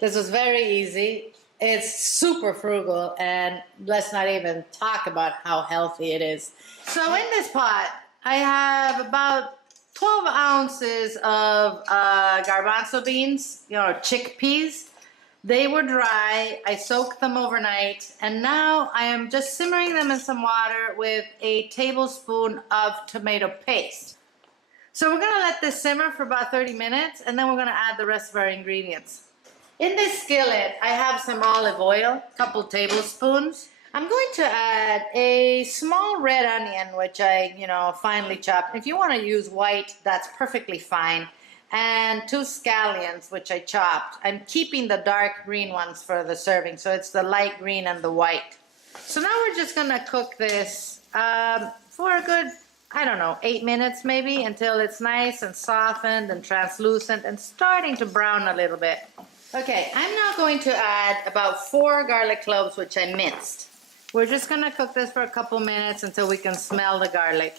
This was very easy. It's super frugal, and let's not even talk about how healthy it is. So in this pot, I have about 12 ounces of garbanzo beans, chickpeas. They were dry. I soaked them overnight, and now I am just simmering them in some water with a tablespoon of tomato paste. So we're gonna let this simmer for about 30 minutes, and then we're gonna add the rest of our ingredients. In this skillet, I have some olive oil, a couple tablespoons. I'm going to add a small red onion, which I, finely chopped. If you want to use white, that's perfectly fine. And 2 scallions, which I chopped. I'm keeping the dark green ones for the serving, so it's the light green and the white. So now we're just going to cook this for a good, 8 minutes maybe, until it's nice and softened and translucent and starting to brown a little bit. Okay, I'm now going to add about 4 garlic cloves, which I minced. We're just going to cook this for a couple minutes until we can smell the garlic.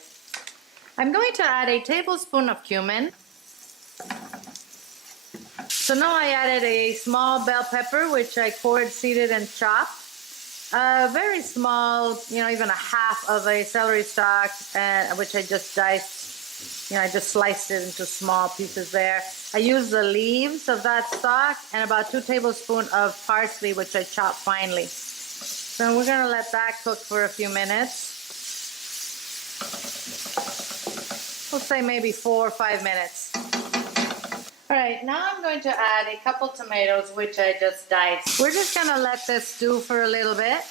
I'm going to add a tablespoon of cumin. So now I added a small bell pepper, which I cored, seeded, and chopped. A very small, even a half of a celery stalk, which I just diced. I just sliced it into small pieces there. I used the leaves of that stalk and about 2 tablespoons of parsley, which I chopped finely. So we're going to let that cook for a few minutes. We'll say maybe 4 or 5 minutes. All right, now I'm going to add a couple tomatoes, which I just diced. We're just going to let this stew for a little bit.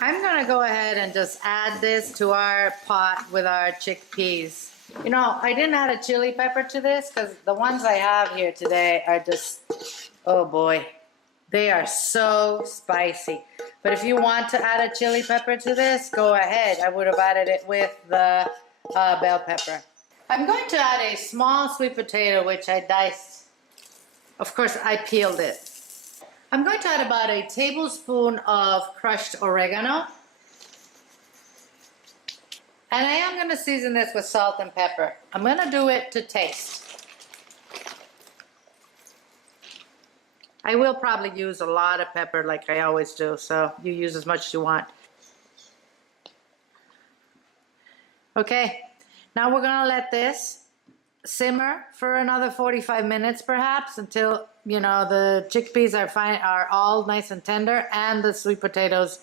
I'm going to go ahead and just add this to our pot with our chickpeas. I didn't add a chili pepper to this because the ones I have here today are just, oh boy, they are so spicy. But if you want to add a chili pepper to this, go ahead. I would have added it with the bell pepper. I'm going to add a small sweet potato, which I diced. Of course, I peeled it. I'm going to add about a tablespoon of crushed oregano. And I am going to season this with salt and pepper. I'm going to do it to taste. I will probably use a lot of pepper like I always do, so you use as much as you want. Okay, now we're going to let this simmer for another 45 minutes perhaps until, the chickpeas are all nice and tender and the sweet potatoes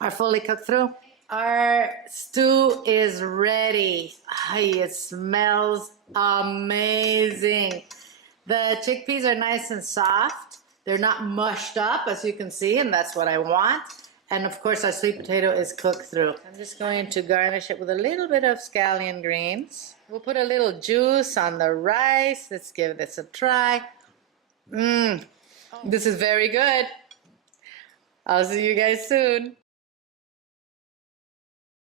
are fully cooked through. Our stew is ready. It smells amazing. The chickpeas are nice and soft. They're not mushed up, as you can see, and that's what I want. And of course, our sweet potato is cooked through. I'm just going to garnish it with a little bit of scallion greens. We'll put a little juice on the rice. Let's give this a try. This is very good. I'll see you guys soon.